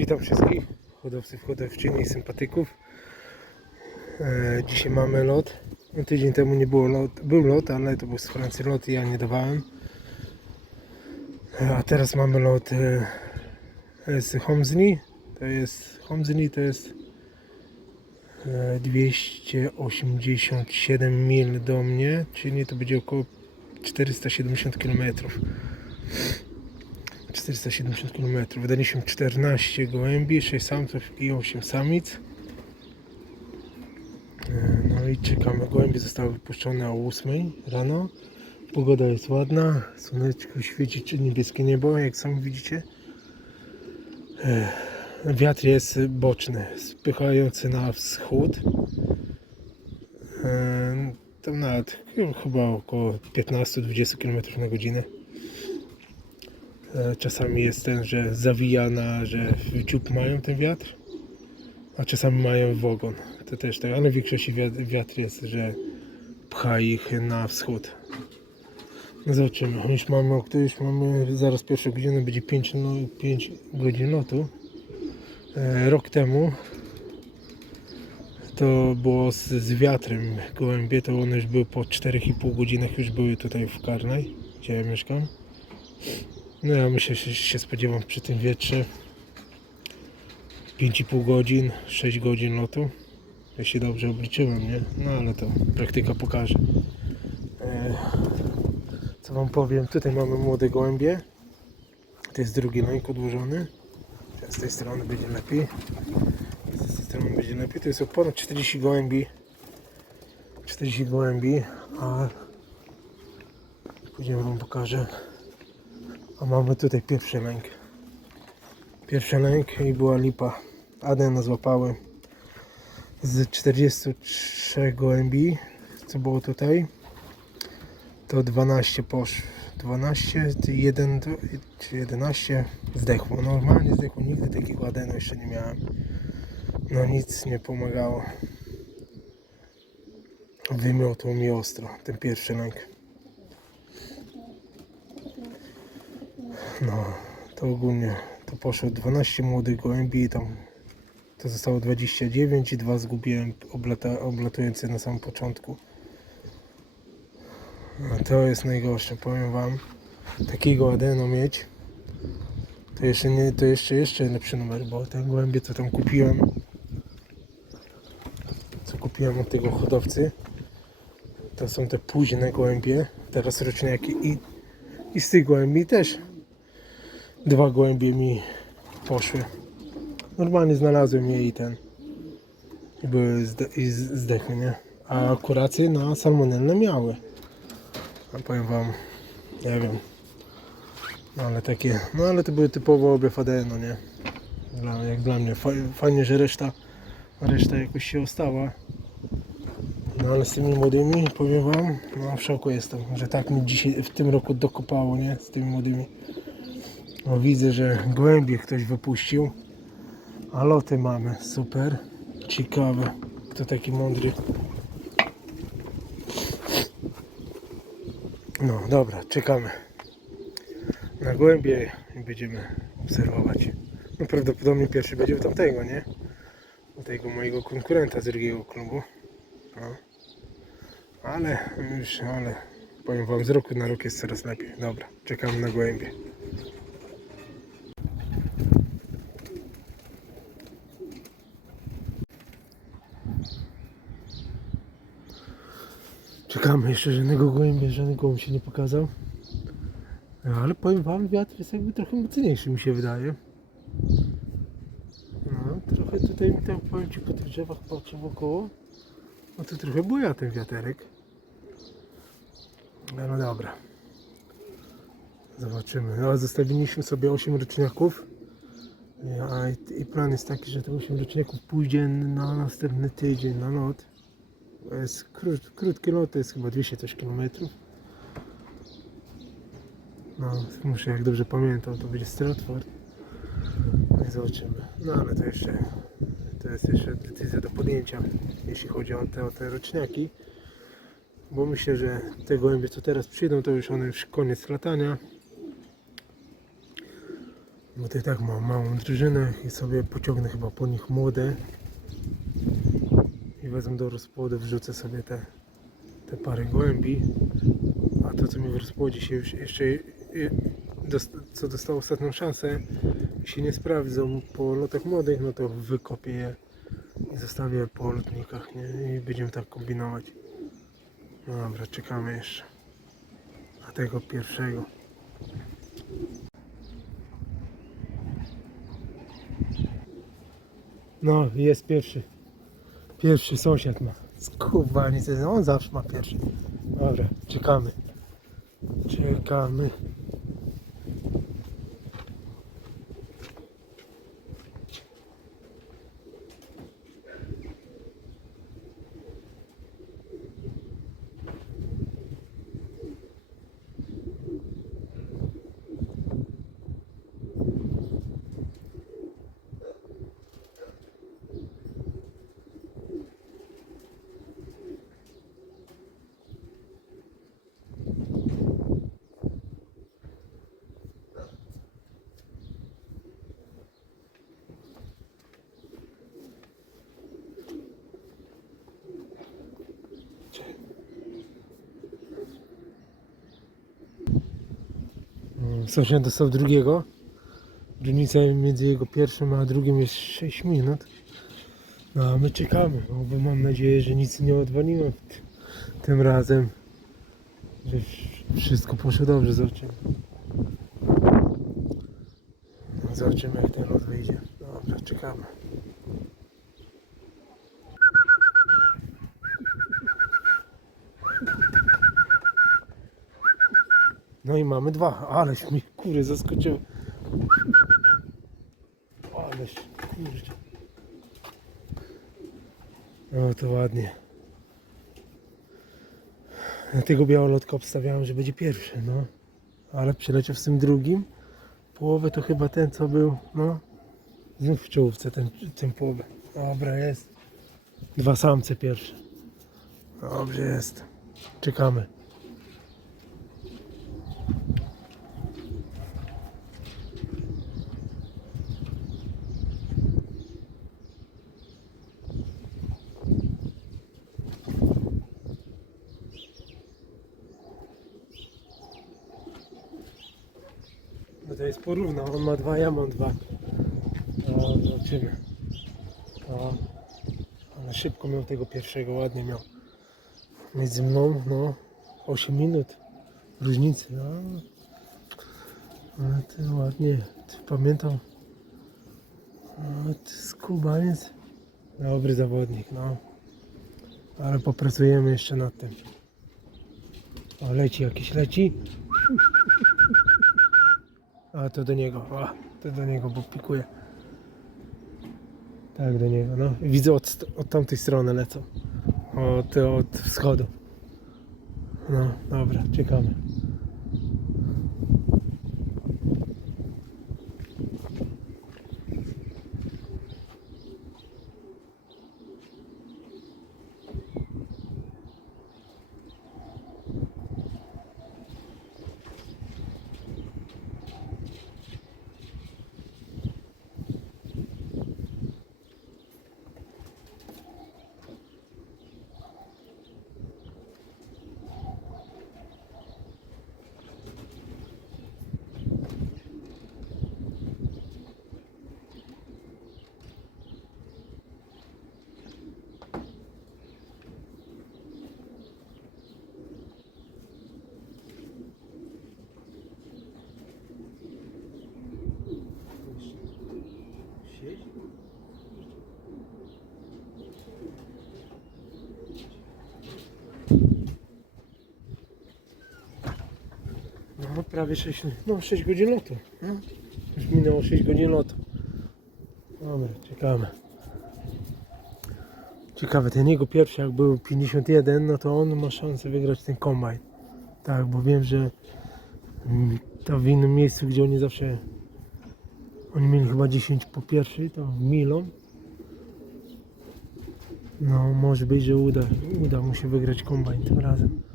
Witam wszystkich hodowców, hodowczyni sympatyków. E, dzisiaj mamy lot. No, tydzień temu nie było lot, był lot, ale to był z Francji lot i ja nie dawałem. E, a teraz mamy lot e, z Homzni. To jest Homzni to jest e, 287 mil do mnie, czyli to będzie około 470 kilometrów. 470 km. Wydaliśmy 14 gołębi, 6 samców i 8 samic. E, No i czekamy. Gołębie zostały wypuszczone o 8 rano. Pogoda jest ładna, słoneczko świeci czy niebieskie niebo, jak sami widzicie. E, Wiatr jest boczny, spychający na wschód. E, Tam nawet chyba około 15-20 km na godzinę. E, Czasami jest ten, że zawija na, że w dziób mają ten wiatr, a czasami mają w ogon. To też tak, ale w większości wiatr, jest, że pcha ich na wschód. Zobaczymy. Już mamy, już mamy zaraz pierwszą godzinę, będzie 5, no, 5 godzin lotu. E, rok temu to było z, z wiatrem gołębie, to one już były po 4,5 godzinach już były tutaj w Karnej, gdzie ja mieszkam. No ja myślę, że się spodziewam przy tym wietrze 5,5 godzin, 6 godzin lotu. Jeśli dobrze obliczyłem, nie? No ale to praktyka pokaże. E, co wam powiem, tutaj mamy młode gołębie. To jest drugi lęk odłożony. Teraz z tej strony będzie lepiej. Z tej strony będzie lepiej. To jest ponad 40 gołębi. 40 gołębi, a później wam pokażę. A mamy tutaj pierwszy lęk. Pierwszy lęk i była lipa. Adena złapały z 43 gołębi, co było tutaj. To 12 poszło. 12, 1 czy 11 zdechło. Normalnie zdechło. Nigdy takiego adenu jeszcze nie miałem. No nic nie pomagało. Wymiotło mi ostro ten pierwszy lęk. No, to ogólnie to poszło 12 młodych gołębi i tam to zostało 29 i dwa zgubiłem oblata, oblatujące na samym początku. A to jest najgorsze, powiem wam. Takiego adeno mieć to jeszcze nie, to jeszcze jeszcze lepszy numer, bo te gołębie co tam kupiłem co kupiłem od tego hodowcy to są te późne gołębie, teraz roczniaki i, i z tych gołębi też dwa gołębie mi poszły. Normalnie znalazłem je i ten. I były zde, i zdechły, nie? A kuracje na salmonellę miały. A powiem wam, nie wiem. No ale takie, no ale to były typowo obie no nie? Dla, jak dla mnie. Faj- Fajnie, że reszta, reszta jakoś się ostała. No ale z tymi młodymi, powiem wam, no w szoku jestem, że tak mi dzisiaj, w tym roku dokopało, nie? Z tymi młodymi. No, widzę, że głębie ktoś wypuścił. A loty mamy. Super. Ciekawe. Kto taki mądry. No dobra, czekamy. Na głębie i będziemy obserwować. No prawdopodobnie pierwszy będzie u tamtego, nie? U tego mojego konkurenta z drugiego klubu. No. Ale już, ale powiem wam, z roku na rok jest coraz lepiej. Dobra, czekamy na głębie. Czekamy jeszcze żadnego gołębia, żaden gołąb się nie pokazał. No, ale powiem wam, wiatr jest jakby trochę mocniejszy mi się wydaje. No, trochę tutaj mi tak powiem ci po tych drzewach patrzę wokoło. No to trochę buja ten wiaterek. No, no dobra. Zobaczymy. No, zostawiliśmy sobie 8 roczniaków. Ja, i, plan jest taki, że te 8 roczniaków pójdzie na następny tydzień na lot. Jest krót, krótki lot, to jest chyba 200 coś kilometrów. No, muszę, jak dobrze pamiętam, to będzie Stratford. No i zobaczymy. No ale to jeszcze, to jest jeszcze decyzja do podjęcia, jeśli chodzi o te, o te roczniaki. Bo myślę, że te gołębie, co teraz przyjdą, to już one już koniec latania. Bo to i tak mam małą drużynę i sobie pociągnę chyba po nich młode. Wezmę do rozpłodu, wrzucę sobie te, te parę gołębi. A to co mi w rozpłodzie się już jeszcze co dostało ostatnią szansę, jeśli nie sprawdzą po lotach młodych, no to wykopię je i zostawię po lotnikach, nie? I będziemy tak kombinować. No dobra, czekamy jeszcze. Na tego pierwszego. No, jest pierwszy. Pierwszy sąsiad ma. Skubaniec, on zawsze ma pierwszy. Dobra, czekamy. Czekamy. Sąsiad dostał drugiego. Różnica między jego pierwszym a drugim jest 6 minut. No a my czekamy, no, bo mam nadzieję, że nic nie odwaliłem tym razem. Że wsz- wszystko poszło dobrze, zobaczymy. Zobaczymy jak ten lot wyjdzie. Dobra, czekamy. No i mamy dwa, aleś mi kury zaskoczyły. Aleś, kurczę. No to ładnie. Na tego białolotka obstawiałem, że będzie pierwszy, no. Ale przyleciał z tym drugim. Połowę to chyba ten, co był, no. Znów w czołówce ten, ten połowę. Dobra, jest. Dwa samce pierwsze. Dobrze jest. Czekamy. No to jest porówno, on ma dwa, ja mam dwa. No, zobaczymy. No, ale szybko miał tego pierwszego, ładnie miał. Między mną, no, 8 minut różnicy, no. Ale ładnie, pamiętam. No, skubaniec. Dobry zawodnik, no. Ale popracujemy jeszcze nad tym. O, leci jakiś, leci. A to do niego, to do niego, bo pikuje. Tak, do niego, no. Widzę od, od tamtej strony lecą. Od, od wschodu. No, dobra, czekamy. No, prawie 6, no 6 godzin lotu. No. Już minęło 6 godzin lotu. Dobra, czekamy. Ciekawe, ten jego pierwszy jak był 51, no to on ma szansę wygrać ten kombajn. Tak, bo wiem, że mm, to w innym miejscu, gdzie oni zawsze oni mieli chyba 10 po pierwszej, to w Milon. No, może być, że uda, uda mu się wygrać kombajn tym razem.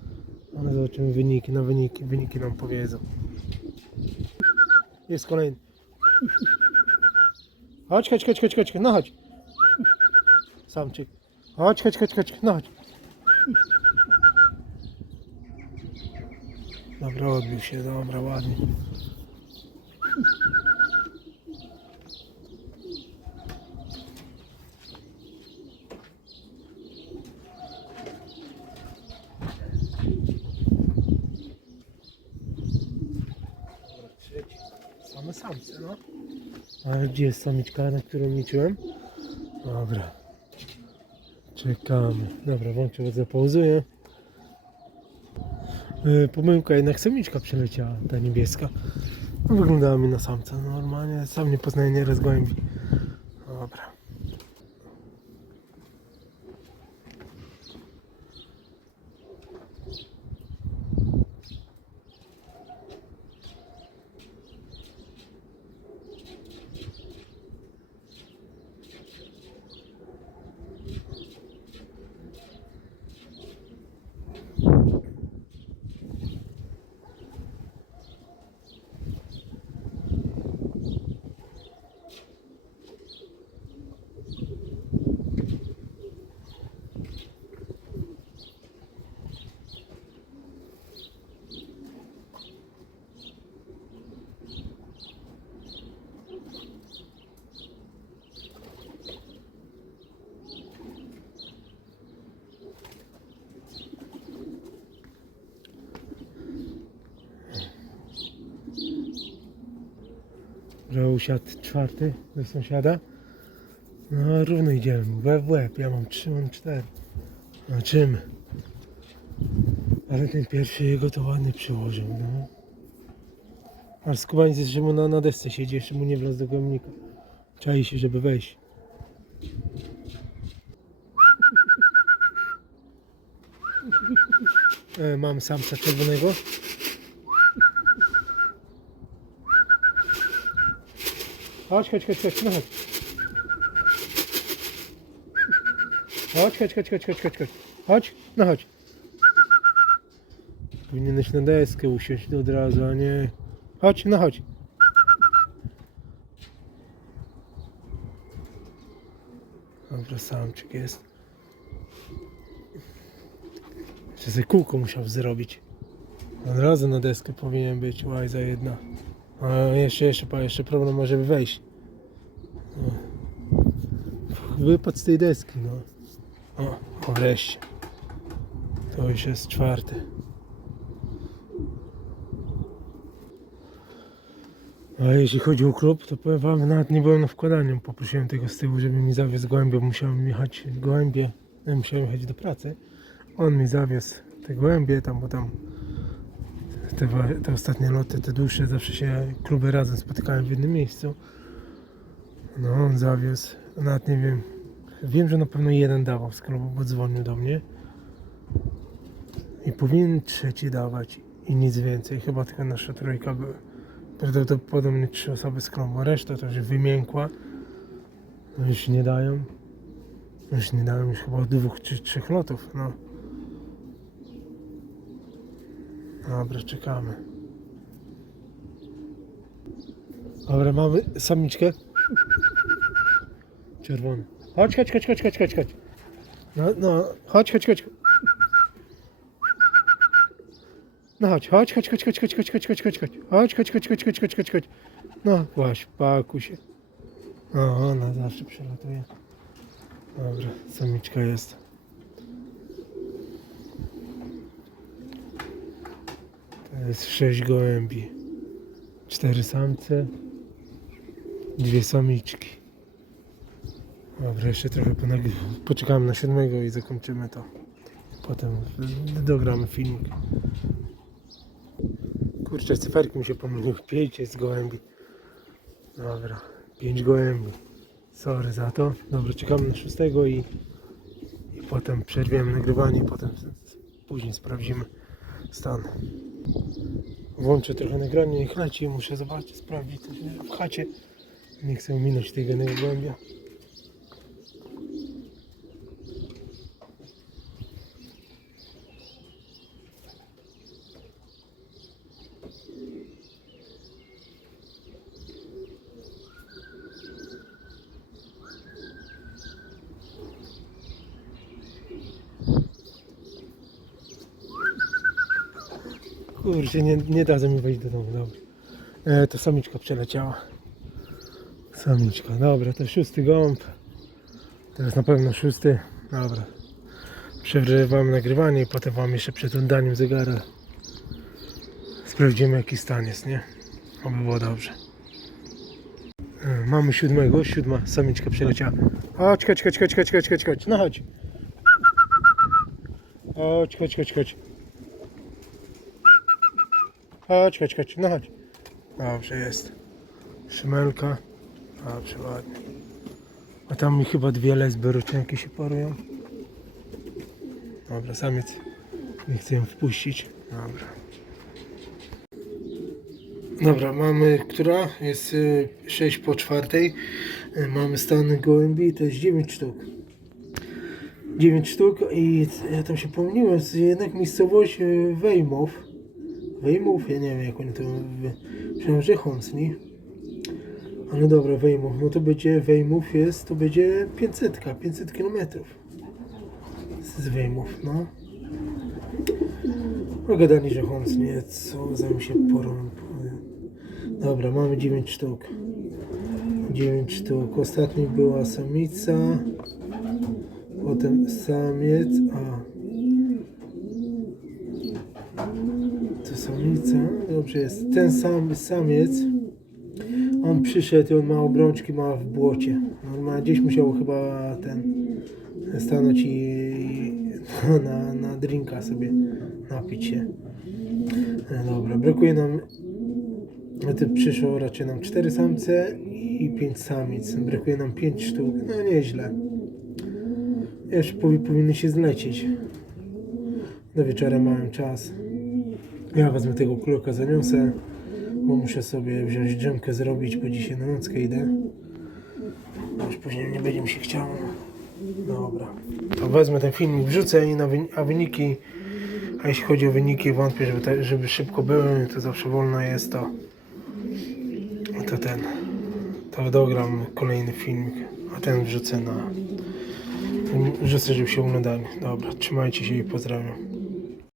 Ale zobaczymy wyniki, na wyniki, wyniki nam powiedzą. Jest kolejny. Chodź, chodź, chodź, chodź, chodź, no chodź. Samczyk. Chodź, chodź, chodź, chodź, no chodź. Dobra, odbił się, dobra, ładnie. Same samce, no. Ale gdzie jest samiczka, na którą liczyłem? Dobra. Czekamy. Dobra, włączę, zapauzuję. Yy, pomyłka, jednak samiczka przeleciała, ta niebieska. No, wyglądała mi na samca, normalnie. Sam nie poznaję nieraz głębi. Dobra. Że usiadł czwarty do sąsiada. No równo idziemy, łeb w łeb, ja mam trzy, on cztery. No czym? Ale ten pierwszy jego to ładnie przyłożył, no. Aż skubaniec jeszcze mu na, na desce siedzi, jeszcze mu nie wlazł do gojemnika. Czai się, żeby wejść. E, mam samca czerwonego. Chodź, chodź, chodź, chodź, chodź. Chodź, chodź, chodź, chodź, chodź, chodź, chodź. Chodź, no chodź. Powinieneś na deskę usiąść od razu, a nie... Chodź, no chodź. Dobra, samczyk jest. Jeszcze sobie kółko musiał zrobić. Od razu na deskę powinien być, łajza jedna. A jeszcze, jeszcze, jeszcze problem może wejść. No. Wypadł z tej deski, no. O, wreszcie. To już jest czwarty. A jeśli chodzi o klub, to powiem wam, nawet nie byłem na wkładaniu. Poprosiłem tego z tyłu, żeby mi zawiózł gołębie. Musiałem jechać gołębie. No, musiałem jechać do pracy. On mi zawiózł te gołębie tam, bo tam te, te ostatnie loty, te dłuższe, zawsze się kluby razem spotykają w jednym miejscu. No, on zawiózł, nawet nie wiem, wiem, że na pewno jeden dawał z klubu, bo dzwonił do mnie. I powinien trzeci dawać i nic więcej, chyba tylko nasza trójka były. Prawdopodobnie trzy osoby z klubu, reszta to już wymiękła. Już nie dają. Już nie dają już chyba dwóch czy trzech lotów, no. Dobra, czekamy. Dobra, mamy samiczkę. Czerwony. Chodź, chodź, chodź, chodź, chodź, chodź, chodź. No, no, chodź, chodź, chodź. No chodź, chodź, chodź, chodź, chodź, chodź, chodź, chodź, chodź, chodź, chodź. Chodź, chodź, chodź, chodź, chodź, chodź, chodź. No, właśnie, pakuj się. O, ona zawsze przelatuje. Dobra, samiczka jest. Jest sześć gołębi. Cztery samce. Dwie samiczki. Dobra, jeszcze trochę ponag- poczekamy na siódmego i zakończymy to. Potem dogramy filmik. Kurczę, cyferki mi się pomyliły. Pięć jest gołębi. Dobra, pięć gołębi. Sorry za to. Dobra, czekamy na szóstego i, i potem przerwiemy nagrywanie. Potem później sprawdzimy stan. Włączę trochę nagranie, niech leci. Muszę zobaczyć, sprawdzić coś w chacie. Nie chcę minąć tego gołębia. Kurczę, nie, nie dadzą mi wejść do domu, dobra. E, to samiczka przeleciała. Samiczka, dobra, to szósty gąb. Teraz na pewno szósty. Dobra. Przerywamy nagrywanie i potem wam jeszcze przed oddaniem zegara sprawdzimy jaki stan jest, nie? Oby było dobrze. E, Mamy siódmego, siódma samiczka przeleciała. Chodź, chodź, chodź, chodź, chodź, chodź, chodź, chodź, no chodź. Chodź, chodź, chodź, chodź. Chodź, chodź, chodź, no chodź. Dobrze jest. Szymelka. Dobrze, ładnie. A tam mi chyba dwie lesby roczenki się parują. Dobra, samiec. Nie chcę ją wpuścić. Dobra. Dobra, mamy, która? Jest y, 6 po czwartej. Y, Mamy stan gołębi, to jest 9 sztuk. 9 sztuk i ja tam się pomyliłem, jest jednak miejscowość y, Wejmów. Ja nie wiem jak oni to. Myślałem, że Honsni. Ale dobra, Wejmów, no to będzie, Wejmów jest, to będzie 500, 500 kilometrów. Z Wejmów, no. No że Honsni, co za mi się porą. Dobra, mamy 9 sztuk. 9 sztuk. Ostatni była samica. Potem samiec. A. To samica. Dobrze jest. Ten sam samiec. On przyszedł i on ma obrączki ma w błocie. On ma gdzieś musiał chyba ten stanąć i na, na drinka sobie napić się. E, Dobra, brakuje nam ty przyszło raczej nam 4 samce i 5 samic. Brakuje nam 5 sztuk. No nieźle. Jeszcze powi, powinny się zlecieć. Do wieczora mamy czas. Ja wezmę tego kluka, zaniosę, bo muszę sobie wziąć drzemkę zrobić, bo dzisiaj na nockę idę. Już później nie będzie mi się chciało. Dobra. To wezmę ten filmik, wrzucę i na a wyniki, a jeśli chodzi o wyniki, wątpię, żeby, te, żeby szybko były, to zawsze wolno jest to to ten to dogram kolejny filmik a ten wrzucę na wrzucę żeby się oglądali dobra trzymajcie się i pozdrawiam